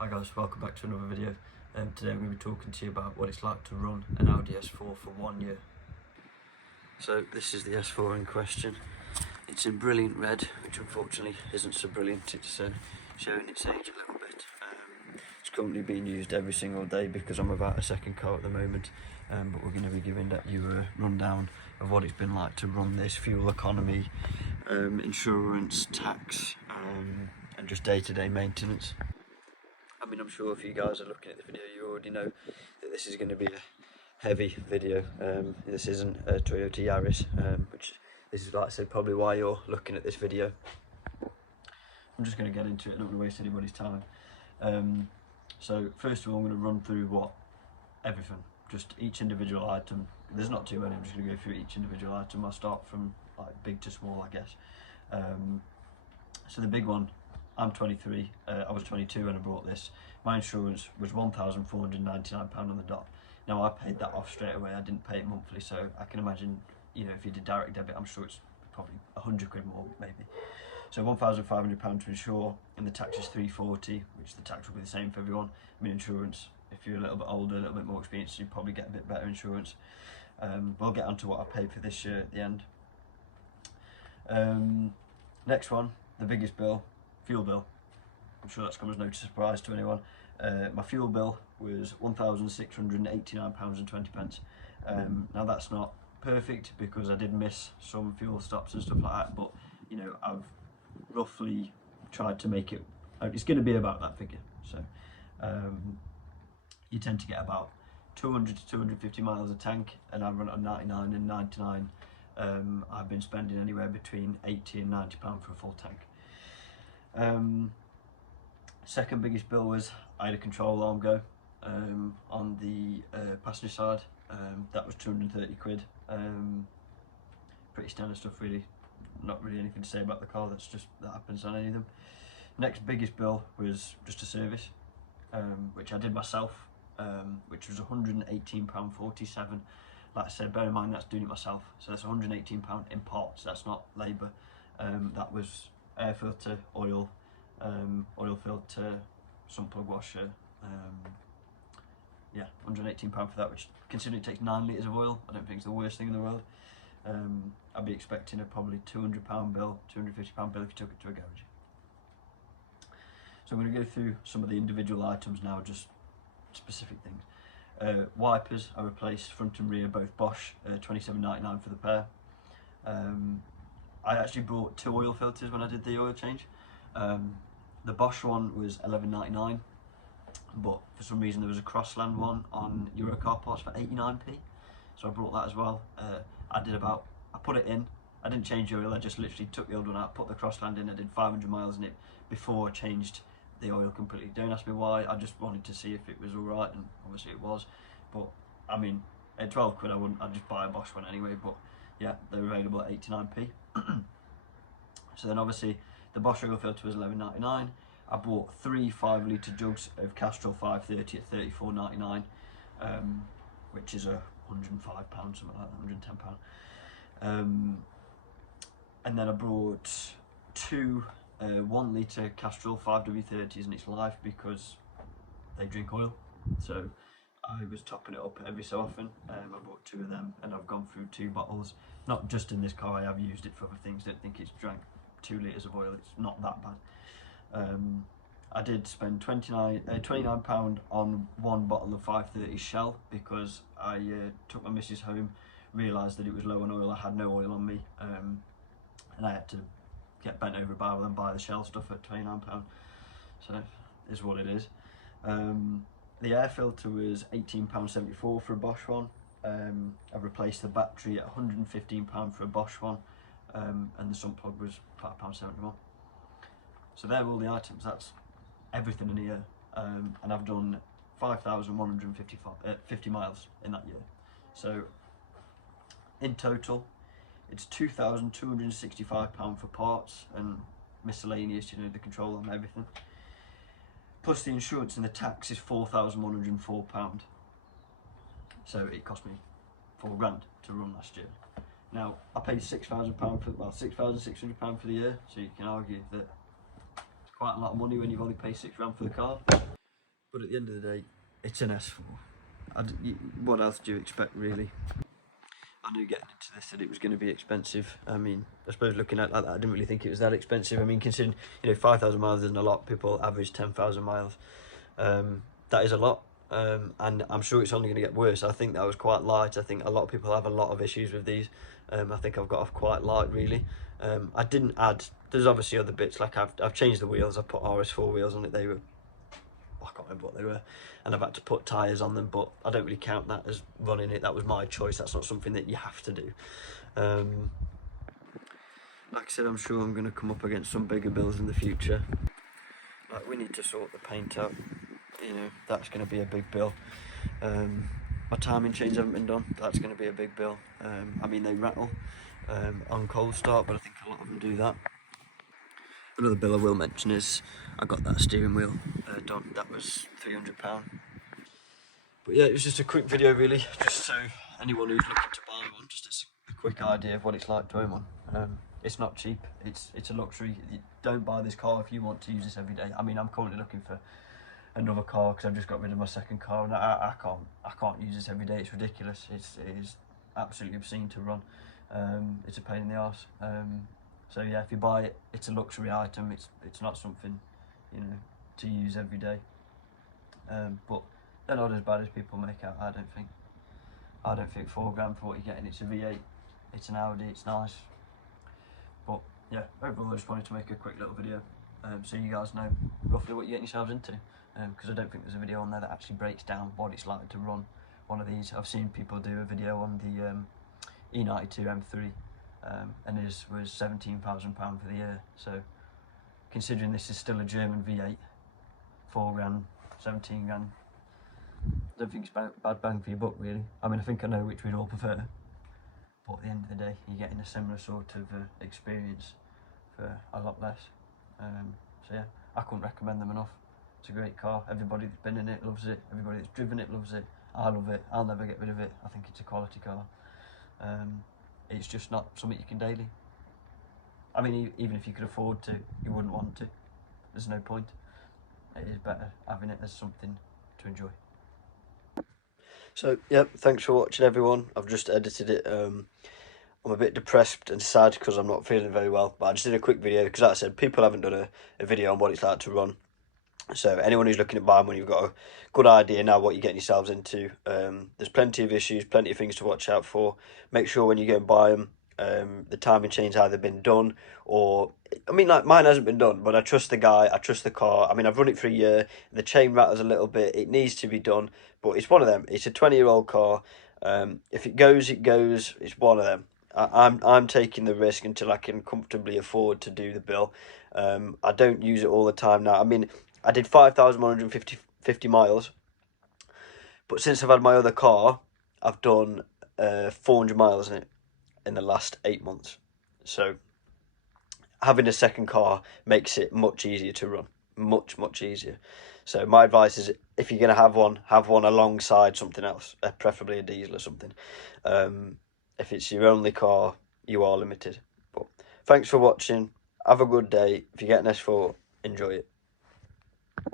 Hi guys, welcome back to another video. Today I'm going to be talking to you about what it's like to run an Audi S4 for 1 year. So this is the S4 in question. It's in brilliant red, which unfortunately isn't so brilliant. It's showing its age a little bit. It's currently being used every single day because I'm without a second car at the moment. But we're going to be giving you a rundown of what it's been like to run this, fuel economy, insurance, tax, and just day-to-day maintenance. I mean, I'm sure if you guys are looking at the video, you already know that this is going to be a heavy video. This isn't a Toyota Yaris, which this is, like I said, probably why you're looking at this video. I'm just going to get into it, I don't want to waste anybody's time. So first of all, I'm going to run through everything, just each individual item. There's not too many, I'm just going to go through each individual item. I'll start from like big to small, I guess. So the big one, I'm 23, I was 22 when I bought this. My insurance was £1,499 on the dot. Now I paid that off straight away, I didn't pay it monthly, so I can imagine, you know, if you did direct debit, I'm sure it's probably £100 more maybe. So £1,500 to insure, and the tax is £340, which the tax will be the same for everyone. I mean, insurance, if you're a little bit older, a little bit more experienced, you probably get a bit better insurance. We'll get onto what I paid for this year at the end. Next one, the biggest bill, fuel bill. I'm sure that's come as no surprise to anyone. My fuel bill was £1,689.20. Now that's not perfect because I did miss some fuel stops and stuff like that, but you know, I've roughly tried to make it, it's going to be about that figure. So you tend to get about 200 to 250 miles a tank, and I run it on 99 and 99. I've been spending anywhere between £80 and £90 for a full tank. Second biggest bill was I had a control arm go on the passenger side. That was £230. Pretty standard stuff really, not really anything to say about the car, that happens on any of them. Next biggest bill was just a service, which I did myself, which was £118.47. Like I said, bear in mind that's doing it myself, so that's £118 in parts, that's not labour. That was air filter, oil, oil filter, sump plug washer, yeah, £118 for that, which considering it takes 9 litres of oil, I don't think it's the worst thing in the world. I'd be expecting a probably £200 bill, £250 bill if you took it to a garage. So I'm going to go through some of the individual items now, just specific things. Wipers, I replaced front and rear, both Bosch, £27.99 for the pair. I actually brought 2 oil filters when I did the oil change. The Bosch one was £11.99, but for some reason there was a Crossland one on Euro Car Parts for 89p, so I brought that as well. I put it in, I didn't change the oil, I just literally took the old one out, put the Crossland in, I did 500 miles in it before I changed the oil completely. Don't ask me why, I just wanted to see if it was alright, and obviously it was. But I mean, at 12 quid I'd just buy a Bosch one anyway, but yeah, they're available at 89p. So then obviously the Bosch oil filter was £11.99. I bought 3 5-litre jugs of Castrol 530 at £34.99, which is £105, something like that, £110. And then I brought 2 1-litre Castrol 5W30s in its life because they drink oil. So I was topping it up every so often. I bought 2 of them, and I've gone through 2 bottles. Not just in this car, I have used it for other things. Don't think it's drank 2 litres of oil, it's not that bad. I did spend £29 on 1 bottle of 530 Shell because I took my missus home, realised that it was low on oil, I had no oil on me, and I had to get bent over a barrel and buy the Shell stuff at £29. So it is what it is. The air filter was £18.74 for a Bosch one. I've replaced the battery at £115 for a Bosch one, and the sump plug was £5.71. So they're all the items, that's everything in a year, and I've done 5,150 miles in that year. So in total, it's £2,265 for parts and miscellaneous, you know, the control and everything. Plus the insurance and the tax is £4,104. So it cost me £4,000 to run last year. Now I paid £6,000 for, well, £6,600 for the year. So you can argue that it's quite a lot of money when you've only paid £6,000 for the car. But at the end of the day, it's an S4. What else do you expect, really? I knew getting into this that it was going to be expensive. I mean, I suppose looking at it like that, I didn't really think it was that expensive. I mean, considering, 5,000 miles isn't a lot. People average 10,000 miles. That is a lot. And I'm sure it's only going to get worse. I think that was quite light. I think a lot of people have a lot of issues with these. I think I've got off quite light, really. I didn't add. There's obviously other bits, like I've changed the wheels. I've put RS4 wheels on it. They were, I can't remember what they were, and I've had to put tyres on them, but I don't really count that as running it. That was my choice. That's not something that you have to do. Like I said, I'm sure I'm going to come up against some bigger bills in the future. Like, we need to sort the paint out. That's going to be a big bill. My timing chains haven't been done. That's going to be a big bill. I mean, they rattle on cold start, but I think a lot of them do that. Another bill I will mention is I got that steering wheel done. That was £300. But yeah, it was just a quick video, really, just so anyone who's looking to buy one, just a quick idea of what it's like to own one. It's not cheap. It's a luxury. You don't buy this car if you want to use this every day. I mean, I'm currently looking for another car because I've just got rid of my second car, and I can't use this every day. It's ridiculous. It is absolutely obscene to run. It's a pain in the arse. So yeah, if you buy it, it's a luxury item. It's not something, to use every day. But they're not as bad as people make out. I don't think. I don't think £4 for what you're getting. It's a V8. It's an Audi. It's nice. But yeah, overall, I just wanted to make a quick little video, so you guys know roughly what you're getting yourselves into. Because I don't think there's a video on there that actually breaks down what it's like to run one of these. I've seen people do a video on the E92 M3. And his was £17,000 for the year. So, considering this is still a German V8, £4, 17 grand, I don't think it's bad bang for your buck, really. I mean, I think I know which we'd all prefer, but at the end of the day, you're getting a similar sort of experience for a lot less. So yeah, I couldn't recommend them enough. It's a great car. Everybody that's been in it loves it. Everybody that's driven it loves it. I love it. I'll never get rid of it. I think it's a quality car. It's just not something you can daily. I mean, even if you could afford to, you wouldn't want to. There's no point. It is better having it as something to enjoy. So, yep, thanks for watching, everyone. I've just edited it. I'm a bit depressed and sad because I'm not feeling very well, but I just did a quick video because, like I said, people haven't done a video on what it's like to run. So anyone who's looking at buying one, you've got a good idea now what you're getting yourselves into. There's plenty of issues, plenty of things to watch out for. Make sure when you go and buy them, the timing chain's either been done or, I mean, like, mine hasn't been done, but I trust the guy, I trust the car. I mean, I've run it for a year. The chain rattles a little bit. It needs to be done, but it's one of them. It's a 20-year-old car. If it goes, it goes. It's one of them. I'm taking the risk until I can comfortably afford to do the bill. I don't use it all the time now. I mean, I did 5,150 miles, but since I've had my other car, I've done 400 miles in it in the last 8 months. So having a second car makes it much easier to run, much easier. So my advice is, if you're going to have one alongside something else, preferably a diesel or something. If it's your only car, you are limited. But thanks for watching. Have a good day. If you get an S4, enjoy it.